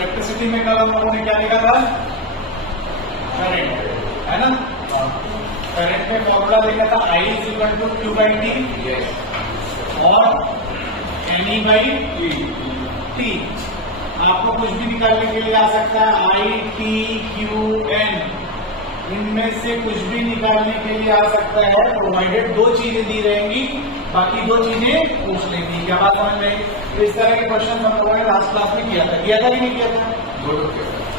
Electricity में कल हम लोगों ने क्या लिखा था? करंट, है ना? करंट में फॉर्मूला देखा था I = Q/T और NE/T। आपको कुछ भी निकालने के लिए आ सकता है, I, T, Q, N, इनमें से कुछ भी निकालने के लिए आ सकता है, प्रोवाइडेड दो चीजें दी रहेंगी, बाकी दो चीजें पूछ लेंगी। क्या बात समझ में? तो इस तरह के क्वेश्चन हम लोगों ने लास्ट क्लास में किया था कि नहीं किया था?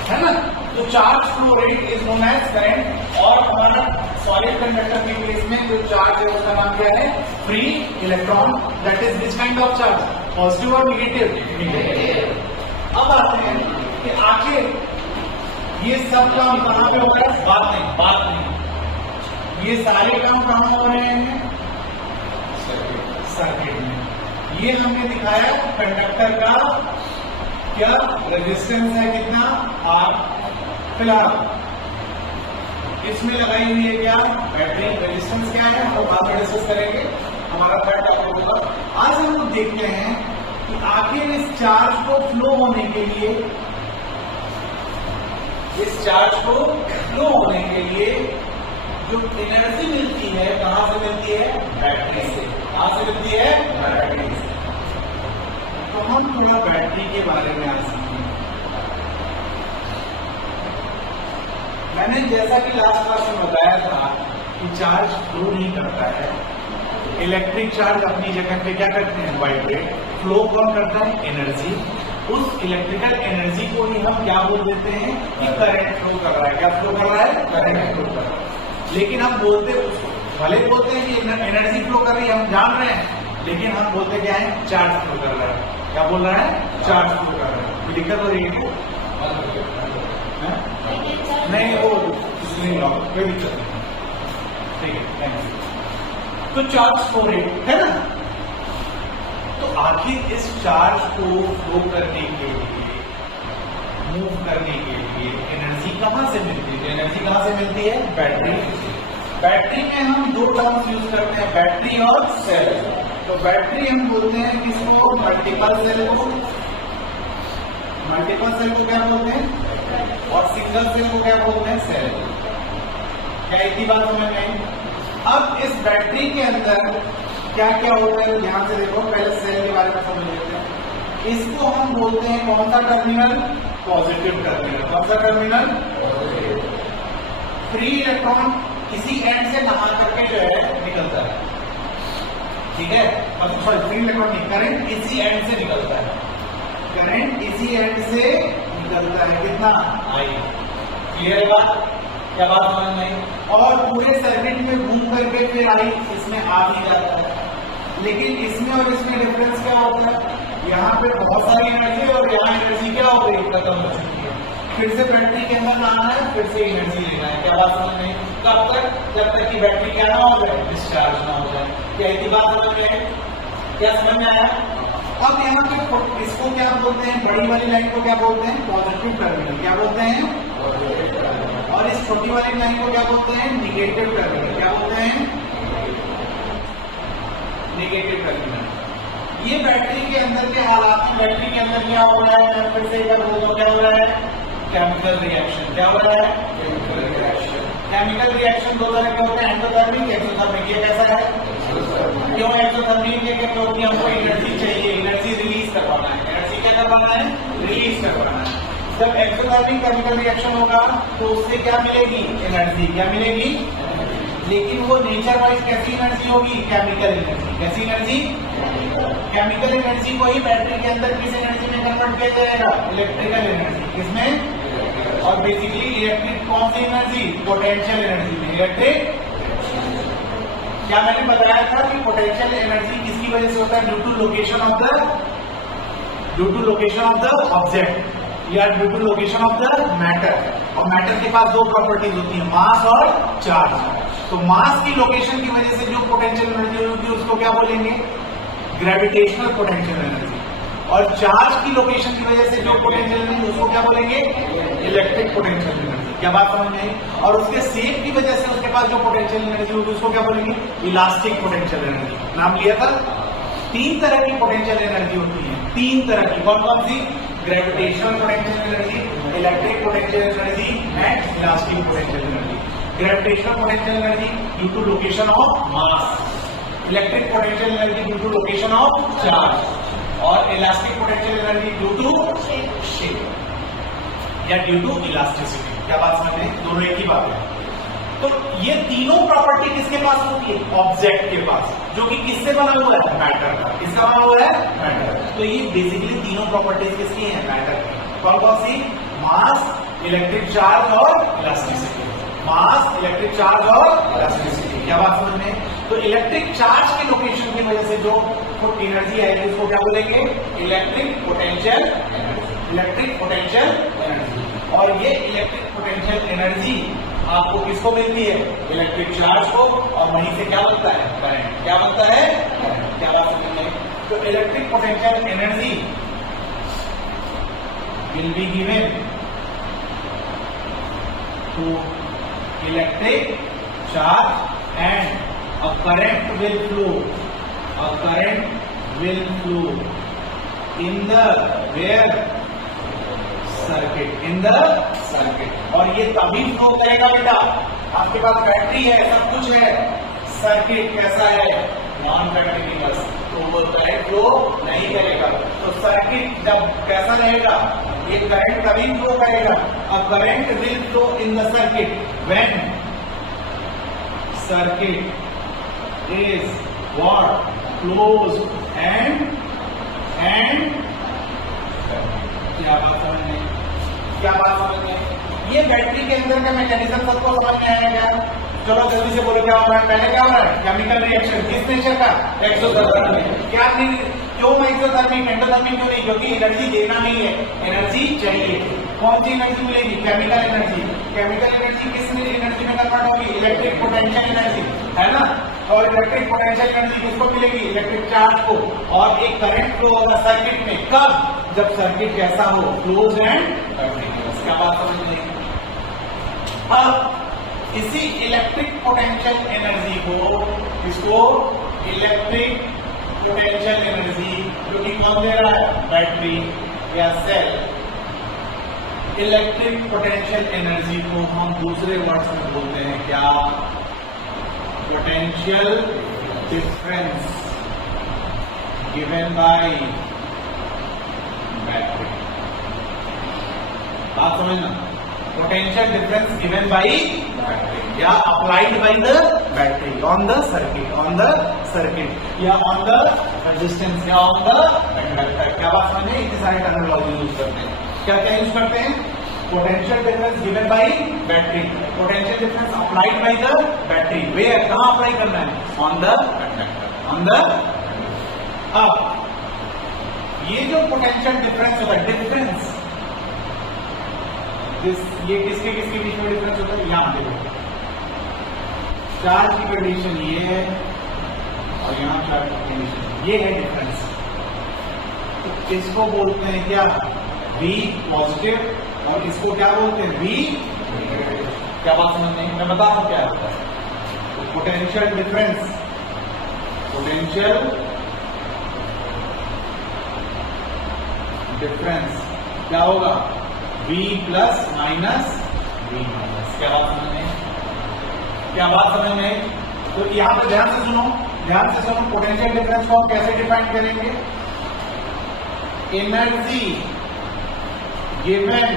है ना? तो charge flow rate is known as current, और हमारा सॉलिड कंडक्टर के केस में जो चार्ज है उसका नाम क्या है? Free electron. That is this kind of charge, positive और नेगेटिव। अब आते हैं कि आखिर ये सब काम कहां पे हो रहा है? बात नहीं। ये सारे काम कहां हो रहे हैं? सर्किट में। ये हमने दिखाया कंडक्टर का क्या रेजिस्टेंस है, कितना? R। फिलहाल इसमें लगाई हुई है क्या? बैटरी। रेजिस्टेंस क्या है हम लोग बाद में डिस्कस करेंगे, हमारा थर्ड टॉपिक होगा। आज हम लोग देखते हैं कि आखिर इस चार्ज को फ्लो होने के लिए, इस चार्ज को फ्लो होने के लिए जो एनर्जी मिलती है कहां से मिलती है? बैटरी से। कहां से मिलती है? बैटरी से। तो हम थोड़ा बैटरी के बारे में आज सीखेंगे। मैंने जैसा कि लास्ट क्लास में बताया था कि चार्ज फ्लो नहीं करता है, इलेक्ट्रिक चार्ज अपनी जगह पे क्या करते हैं? वाइब्रेट। फ्लो कौन करता है? एनर्जी। उस इलेक्ट्रिकल एनर्जी को ही हम क्या बोल देते हैं? कि करंट फ्लो कर रहा है। क्या फ्लो कर रहा है? करंट फ्लो कर रहा है। लेकिन हम बोलते भले बोलते हैं कि एनर्जी फ्लो कर रही है, हम जान रहे हैं, लेकिन हम बोलते क्या है? चार्ज फ्लो कर रहा है। क्या बोल रहा है? चार्ज फ्लो कर रहा है। दिक्कत हो रही है? नहीं, वो कोई दिक्कत नहीं। ठीक है, थैंक यू। तो चार्ज फ्लो रेट है ना? तो आखिर इस चार्ज को फ्लो करने के लिए, मूव करने के लिए एनर्जी कहां से मिलती है? एनर्जी कहां से मिलती है? बैटरी। बैटरी में हम दो टर्म्स यूज करते हैं, बैटरी और सेल। तो बैटरी हम बोलते हैं किसको? मल्टीपल सेल को। मल्टीपल सेल को क्या बोलते हैं? और सिंगल सेल को क्या बोलते हैं? सेल। क्या एक ही बात समझ में? अब इस बैटरी के अंदर क्या क्या होता है यहां से देखो, पहले सेल के बारे में समझ लेते हैं। इसको हम बोलते हैं कौन सा टर्मिनल? Positive terminal. कौन सा टर्मिनल? फ्री इलेक्ट्रॉन इसी एंड से नहा करके जो है निकलता है, ठीक है? सॉरी, फ्री इलेक्ट्रॉन नहीं, करंट इसी एंड से निकलता है। करंट इसी एंड से निकलता है, कितना? I। क्लियर है बात? क्या बात समझ में? और पूरे सर्किट में घूम करके फिर I इसमें आ भी जाता है। लेकिन इसमें और इसमें डिफरेंस क्या होता है? यहाँ पे बहुत सारी एनर्जी और यहाँ एनर्जी क्या हो गई? खत्म हो चुकी है। फिर से बैटरी के अंदर आना है, फिर से एनर्जी लेना है। क्या बात समझ में? कब तक? जब तक कि बैटरी क्या ना हो जाए? डिस्चार्ज ना हो जाए। क्या इतनी बात समझ में? क्या समझ में आया? अब यहाँ पे इसको क्या बोलते हैं? बड़ी वाली लाइन को क्या बोलते हैं? Positive terminal. क्या बोलते हैं? और इस छोटी वाली लाइन को क्या बोलते हैं? Negative terminal. क्या बोलते हैं? Negative terminal. ये बैटरी के अंदर के हालात में, बैटरी के अंदर क्या हो रहा है? फिर से एक बार बोलो, क्या हो रहा है? Chemical reaction. क्या हो रहा है? Chemical reaction. केमिकल रिएक्शन दो तरह के होते हैं, एंडोथर्मिक, एक्सोथर्मिक। ये कैसा है? क्यों एक्सोथर्मिक है? क्योंकि हमको एनर्जी चाहिए, एनर्जी रिलीज करवाना है। एनर्जी क्या करवाना है? रिलीज करवाना है। जब एक्सोथर्मिक केमिकल रिएक्शन होगा तो उससे क्या मिलेगी? एनर्जी। क्या मिलेगी? लेकिन वो नेचर वाइज कैसी एनर्जी होगी? Chemical energy. कैसी एनर्जी? केमिकल एनर्जी को ही बैटरी के अंदर किस एनर्जी में कन्वर्ट किया जाएगा? Electrical energy. किसमें? और बेसिकली इलेक्ट्रिक कौन सी एनर्जी? पोटेंशियल एनर्जी में। इलेक्ट्रिक, क्या मैंने बताया था कि पोटेंशियल एनर्जी किसकी वजह से होता है? Due to location of the object या due to location of the matter. और मैटर के पास दो प्रॉपर्टीज होती है, मास और चार्ज। तो मास की लोकेशन की वजह से जो पोटेंशियल एनर्जी होगी उसको क्या बोलेंगे? Gravitational potential energy. और चार्ज की लोकेशन की वजह से जो पोटेंशियल एनर्जी उसको क्या बोलेंगे? Electric potential energy. क्या बात समझ में आई? और उसके शेप की वजह से उसके पास जो पोटेंशियल एनर्जी होगी उसको क्या बोलेंगे? Elastic potential energy. नाम लिया था। तीन तरह की पोटेंशियल एनर्जी होती है, तीन तरह की। कौन कौन सी? Gravitational potential energy, electric potential energy and elastic potential energy. Gravitational potential energy due to location of mass, electric potential energy due to location of charge, और elastic potential energy due to shape या due to elasticity. क्या बात समझ में? दोनों एक ही बात है। तो ये तीनों प्रॉपर्टी किसके पास होती है? ऑब्जेक्ट के पास, जो कि किससे बना हुआ है? मैटर का। किसका बना हुआ है? मैटर। तो ये बेसिकली तीनों प्रॉपर्टीज किसकी हैं? मैटर की। कौन कौन सी? मास, इलेक्ट्रिक चार्ज और इलास्टिसिटी। मास, इलेक्ट्रिक चार्ज और इलास्टिसिटी। क्या बात समझ में? तो इलेक्ट्रिक चार्ज की लोकेशन की वजह से जो एनर्जी आएगी उसको क्या बोलेंगे? Electric potential energy. Electric potential energy. और ये इलेक्ट्रिक पोटेंशियल एनर्जी आपको किसको मिलती है? इलेक्ट्रिक चार्ज को, और वहीं से क्या बनता है? करंट। क्या बनता है? करंट। क्या बात समझेंगे? तो electric potential energy will be given to electric charge and a current will flow in the where circuit, in the circuit। और ये तभी फ्लो करेगा बेटा, आपके पास बैटरी है, सब कुछ है, सर्किट कैसा है? नॉन कंटिन्यूअस, तो वो करंट फ्लो नहीं करेगा। तो सर्किट जब कैसा रहेगा? ये करंट तभी फ्लो करेगा। a current will flow in the circuit when circuit is what? Closed and क्या बात समझ में? क्या बात समझ में? ये बैटरी के अंदर का मैकेनिज्म सबको समझ में आया क्या? चलो जल्दी से बोलो क्या हो रहा है? पहले क्या हो रहा है? Chemical reaction. किस नेचर का? एक्सोथर्मिक। क्या क्यों एक्सोथर्मिक? एंडोथर्मिक क्यों नहीं? क्योंकि एनर्जी देना नहीं है, एनर्जी चाहिए। कौन सी एनर्जी मिलेगी? Chemical energy. केमिकल एनर्जी किस एनर्जी में कन्वर्ट होगी? इलेक्ट्रिक पोटेंशियल एनर्जी, है ना? और इलेक्ट्रिक पोटेंशियल एनर्जी किसको मिलेगी? इलेक्ट्रिक चार्ज को। और एक करंट फ्लो होगा सर्किट में। कब? जब सर्किट कैसा हो? Close and continuous. क्या बात समझ में? अब इसी इलेक्ट्रिक पोटेंशियल एनर्जी को, इसको इलेक्ट्रिक पोटेंशियल एनर्जी जो कि कौन दे रहा है? बैटरी या सेल। इलेक्ट्रिक पोटेंशियल एनर्जी को हम दूसरे वर्ड्स में बोलते हैं क्या? Potential difference given by battery. बात समझना, potential difference given by battery या applied by the battery on the circuit, या ऑन द रेजिस्टेंस या ऑन द कंडक्टर। क्या बात समझे? इतने सारे टर्मिनोलॉजी यूज करते हैं। क्या क्या यूज करते हैं? Potential difference given by battery, potential difference applied by the battery. Where? कहां अप्लाई करना है? On the conductor, on the. अब ये जो पोटेंशियल डिफरेंस होता है, डिफरेंस ये किसके किसके बीच में डिफरेंस होता है? यहां देखो, चार्ज की कंडीशन ये है और यहां चार्ज की कंडीशन ये है, डिफरेंस। तो इसको बोलते हैं क्या? V पॉजिटिव, और इसको क्या बोलते हैं? V negative. क्या बात समझ नहीं? मैं बता रहा हूं क्या होता है। तो पोटेंशियल डिफरेंस, पोटेंशियल डिफरेंस क्या होगा? V plus minus V minus. क्या बात समझ में? क्या बात समझ में? तो यहां पर ध्यान से सुनो, पोटेंशियल डिफरेंस को हम कैसे डिफाइन करेंगे? एनर्जी गिवन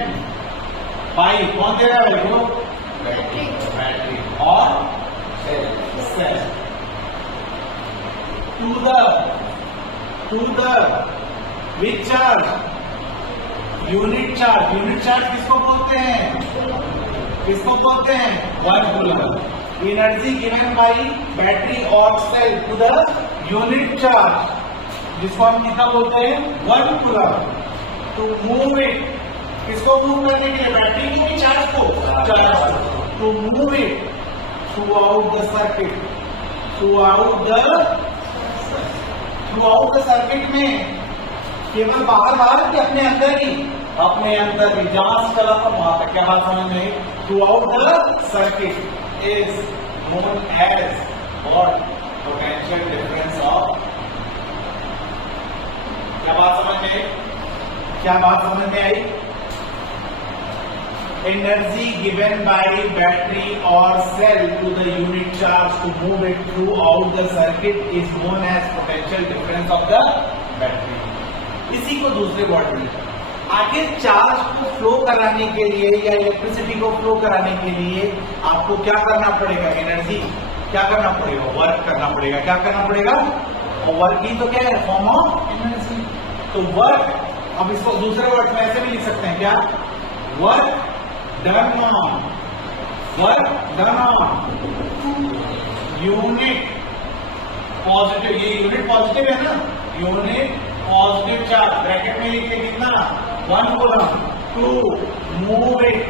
बाय, कौन दे रहा है भाई? वो बैटरी और cell to the which charge? Unit charge. Unit charge किसको बोलते हैं? 1 coulomb. Energy given by battery और cell to the unit charge, जिसको हम कितना बोलते हैं? 1 कूलम। टू मूव इट, किसको मूव करने के लिए? बैटरी को भी चार्ज को, charge to move it throughout the circuit, throughout the circuit में केवल बाहर कि अपने अंदर ही? अपने अंदर ही, जहां से चला था वहां तक। क्या बात समझ में? Throughout the circuit is known as what? Potential difference of. क्या बात समझ में? क्या बात समझ में आई? Energy given by battery or cell to the unit charge to move it throughout the circuit is known as potential difference of the battery. इसी को दूसरे वर्ड में आखिर चार्ज को फ्लो कराने के लिए या इलेक्ट्रिसिटी को फ्लो कराने के लिए आपको क्या करना पड़ेगा? एनर्जी क्या करना पड़ेगा? वर्क करना पड़ेगा। क्या करना पड़ेगा? और वर्क ही तो क्या है? Form of energy. तो वर्क, अब इसको दूसरे वर्ड में ऐसे भी लिख सकते हैं, क्या? Work done on unit positive, ये यूनिट पॉजिटिव है ना, यूनिट पॉजिटिव चार्ज ब्रैकेट में लिखे कितना? 1 coulomb to move it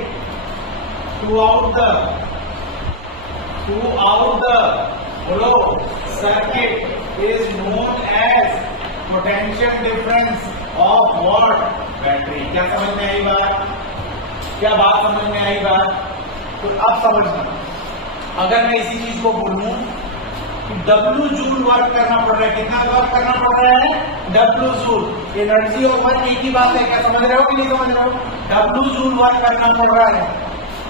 throughout the बोलो circuit is known as potential difference of what? Battery. क्या समझ में आई बात? क्या बात समझ में आई बात? तो अब समझना, अगर मैं इसी चीज को बोलूं कि W जूल वर्क करना पड़ रहा है, कितना वर्क करना पड़ रहा है? W joule. एनर्जी और वर्क एक ही बात है, क्या समझ रहे हो कि नहीं समझ रहे हो? W जूल वर्क करना पड़ रहा है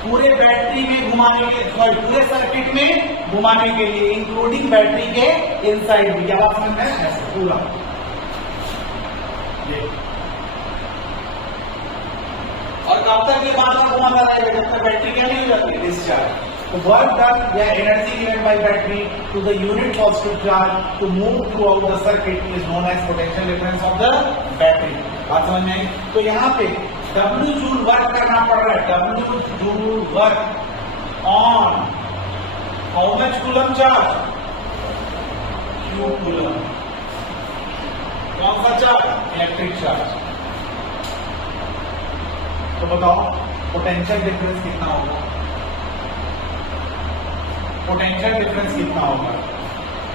पूरे बैटरी में घुमाने के, सॉरी पूरे सर्किट में घुमाने के लिए, इंक्लूडिंग बैटरी के इनसाइड भी। क्या बात समझ में? ऐसे पूरा और कब तक ये बात घुमाता रहेगा? जब तक बैटरी क्या नहीं हो जाती? डिस्चार्ज। तो वर्क डन या energy given by battery to the unit positive charge to move throughout the circuit is known as potential difference of the battery. बात समझ में आई? तो यहाँ पे W जूल वर्क करना पड़ रहा है, W joule work on how much coulomb charge? Q coulomb. कौन सा चार्ज? Electric charge. तो बताओ पोटेंशियल डिफरेंस कितना होगा? पोटेंशियल डिफरेंस कितना होगा?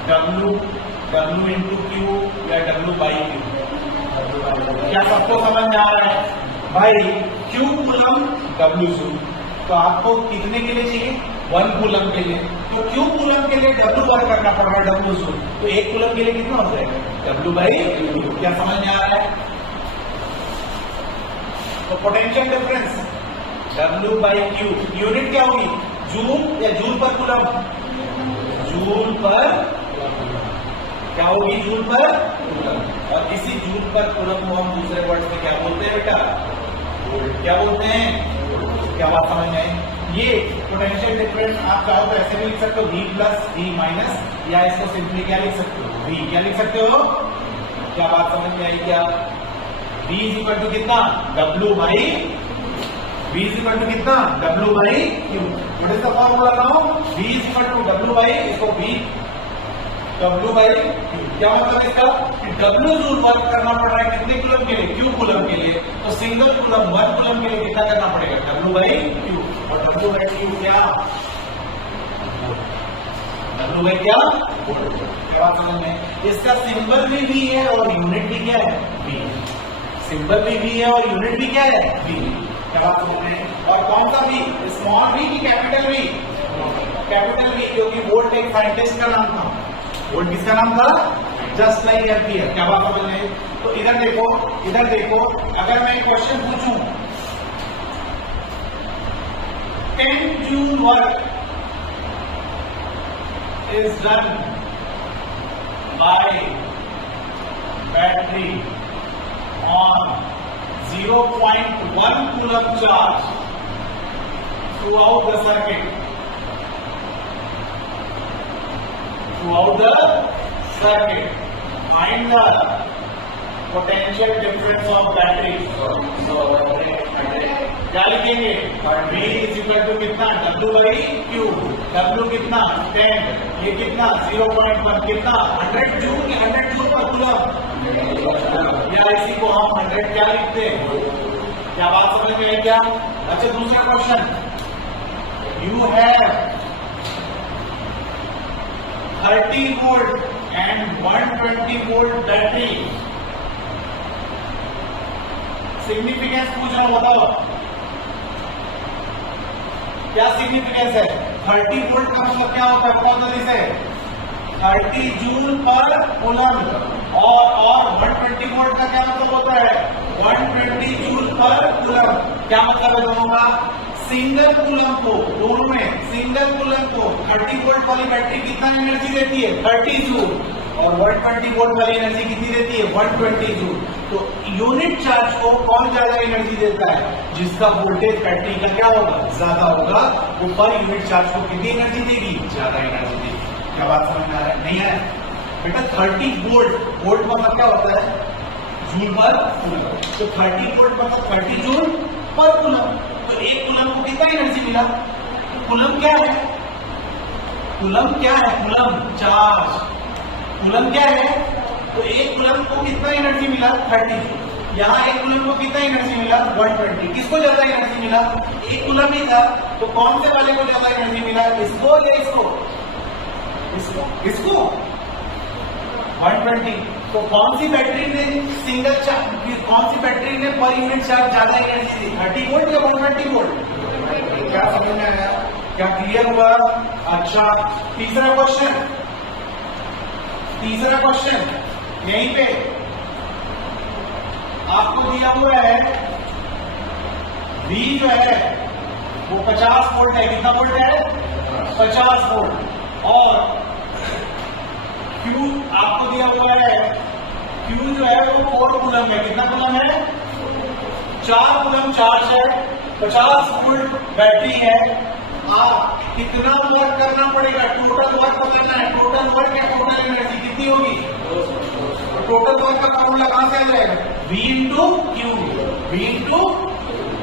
W इंटू क्यू या W बाई क्यू? क्या सबको समझ में आ रहा है भाई? क्यू कूलम W जूल, तो आपको कितने के लिए चाहिए? 1 कूलम के लिए। तो क्यू कूलम के लिए W वर्क करना पड़ रहा है W जूल, तो 1 कूलम के लिए कितना हो जाएगा? W by Q. क्या समझ में आ रहा है? तो potential difference W by Q, unit क्या होगी? जूल या जूल पर कूलम? जूल पर क्या होगी? जूल पर कूलम। और इसी जूल पर कूलम को हम दूसरे वर्ड में क्या बोलते हैं बेटा? क्या बोलते हैं? क्या बात समझ में आई? ये पोटेंशियल डिफरेंस आप चाहो तो ऐसे भी लिख सकते हो, V प्लस V माइनस, या इसको सिंपली क्या लिख सकते हो? V। क्या लिख सकते हो? क्या बात समझ में आई? क्या V इज इक्वल टू कितना? W by V is equal to कितना? W by Q। What is the formula now? V is equal to W by, इसको V W बाई Q। क्या मतलब इसका? कि W जूल वर्क करना पड़ रहा है कितने कूलम के लिए? Q कूलम के लिए। तो सिंगल कूलम 1 कूलम के लिए कितना करना पड़ेगा? W by Q। और W बाई Q क्या? W बाई क्या? क्या बात समझ में? इसका सिंबल भी V है और यूनिट भी क्या है? V। सिंबल भी V है और यूनिट भी क्या है? V। क्या बात समझ में? और कौन सा V? स्मॉल V की कैपिटल V? कैपिटल V, क्योंकि वोल्ट एक साइंटिस्ट का नाम था। वोल्ट किसका नाम था? Just like ampere. क्या बात समझ में? तो इधर देखो, अगर मैं क्वेश्चन पूछूं 10 joule work is done by battery on 0.1 coulomb charge throughout the circuit. Find the potential difference of battery. क्या लिखेंगे? V इज इक्वल टू कितना? W by Q। W कितना? 10। ये कितना? 0.1। कितना? 100 जूल। 100 जूल पर कूलम, या इसी को हम 100 क्या लिखते हैं? क्या बात समझ में आई क्या? अच्छा, दूसरा question, you have 30 volt and 120 volt battery. Significance पूछ रहा हूं, बताओ क्या सिग्निफिकेंस है? 30 वोल्ट का मतलब क्या होता है? बताओ जल्दी से। 30 जूल पर कूलम। और 120 वोल्ट का क्या मतलब होता है? 120 सिंगल कूलम को, दोनों में सिंगल कूलम को 30 वोल्ट वाली बैटरी कितना एनर्जी देती है? 30 जूल। और 120 वोल्ट वाली एनर्जी कितनी देती है? 120 जूल। तो यूनिट चार्ज को कौन ज्यादा एनर्जी देता है? जिसका वोल्टेज बैटरी का क्या होगा? ज्यादा होगा, वो पर यूनिट चार्ज को कितनी एनर्जी देगी? ज्यादा एनर्जी देगी। क्या बात समझ में आ रहा है? नहीं है बेटा? 30 वोल्ट, वोल्ट मतलब क्या होता है? जूल पर कूलम। तो 30 वोल्ट मतलब 30 जूल पर कूलम। तो एक कूलम को कितना एनर्जी मिला? कूलम क्या है? कूलम क्या है? Coulomb charge. कूलम क्या है? तो एक कूलम को कितना एनर्जी मिला? 30। यहाँ एक कूलम को कितना एनर्जी मिला? 120। किसको ज्यादा एनर्जी मिला? एक कूलम ही था, तो कौन से वाले को ज्यादा एनर्जी मिला? इसको या इसको? इसको 120। तो कौन सी बैटरी ने सिंगल चार्ज, कौन सी बैटरी ने पर यूनिट चार्ज ज्यादा एनर्जी दी? 30 वोल्ट या 120 वोल्ट? क्या समझ में आया? क्या क्लियर हुआ? अच्छा, तीसरा क्वेश्चन यहीं पे आपको दिया हुआ है V जो है वो 50 वोल्ट है। कितना वोल्ट है? 50 वोल्ट। और Q आपको दिया हुआ है, Q जो है वो 4 कूलम है। कितना कूलम है? 4 कूलम चार्ज है, 50 वोल्ट बैटरी है। आप कितना वर्क करना पड़ेगा? टोटल वर्क पकड़ना है। टोटल वर्क या टोटल एनर्जी कितनी होगी? टोटल वर्क का फॉर्मूला कहां से आ जाएगा? V into Q. V into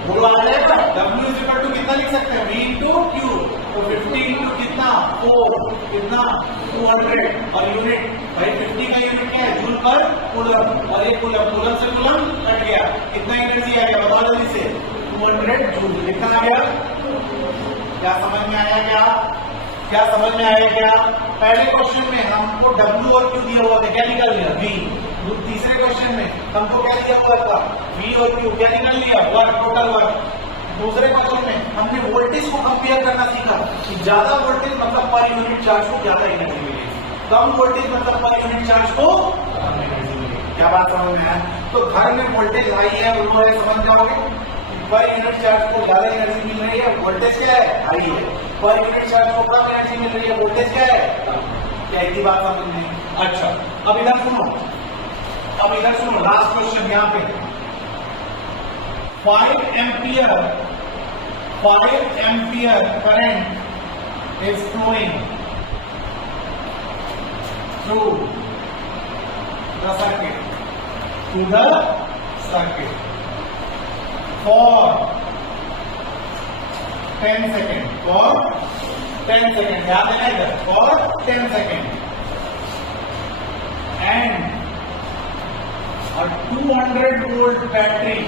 वो आ जाएगा W इज इक्वल टू कितना लिख सकते हैं? V into Q. तो 50 इंटू कितना? 4 कितना? 200। और यूनिट भाई 50 का यूनिट क्या है? जूल पर कूलम। और एक कूलम से कूलम कट गया, कितना एनर्जी आ गया? बता जल्दी से। 200 जूल। कितना आ गया? क्या समझ में आया? क्या समझ में आया? क्या पहले क्वेश्चन में हमको W और Q दिया हुआ था, क्या निकाल लिया? V। तीसरे क्वेश्चन में हमको क्या दिया हुआ था? V और Q। क्या निकाल लिया? Work, total work. दूसरे क्वेश्चन में हमने वोल्टेज को कंपेयर करना सीखा कि ज्यादा वोल्टेज मतलब पर यूनिट चार्ज को ज्यादा एनर्जी मिलेगी, कम वोल्टेज मतलब पर यूनिट चार्ज को कम एनर्जी मिलेगी। क्या बात समझ में आया? तो घर में वोल्टेज हाई है और लो है, समझ जाओगे। पर यूनिट चार्ज को ज्यादा एनर्जी मिल रही है, वोल्टेज क्या है? हाई है। पर यूनिट चार्ज को कम एनर्जी मिल रही है, वोल्टेज क्या है? क्या इतनी बात समझ में? अच्छा, अब इधर सुनो, लास्ट क्वेश्चन यहाँ पे 5 ampere current is flowing through the circuit for 10 seconds. ध्यान देना इधर, for 10 seconds. And a 200 volt battery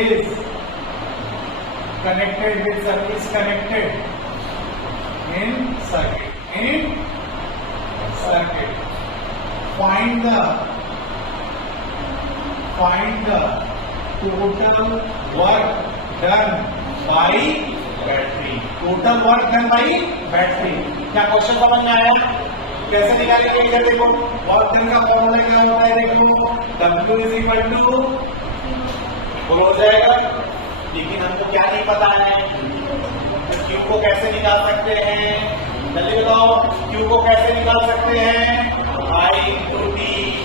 is connected with circuit, in circuit. Find the total work done by battery. Total work done by battery. क्या question समझ में आया? कैसे निकालेंगे? इधर देखो, वर्क डन का फॉर्मूला क्या होता है? देखो, W इज इक्वल टू, बोलो हो जाएगा। लेकिन हमको क्या नहीं पता है, तो Q को कैसे निकाल सकते हैं? जल्दी बताओ, Q को कैसे निकाल सकते हैं? I into T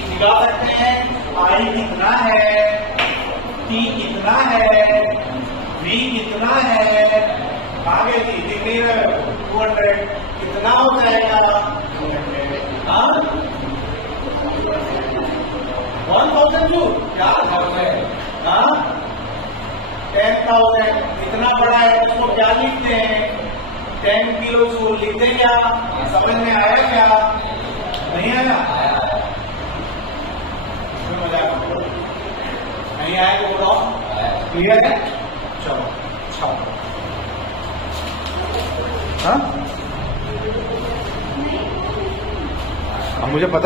निकाल सकते हैं। I कितना है, T कितना है, V कितना है? आगे थी दिख रही है 200, कितना हो जाएगा? 1000 जूल। क्या है? 10,000। इतना बड़ा है, उसको क्या लिखते हैं? 10 किलो जूल लिखते हैं। क्या समझ में आया? क्या नहीं आया? नहीं आया तो बोलो, क्लियर है? चलो अच्छा, हाँ मुझे पता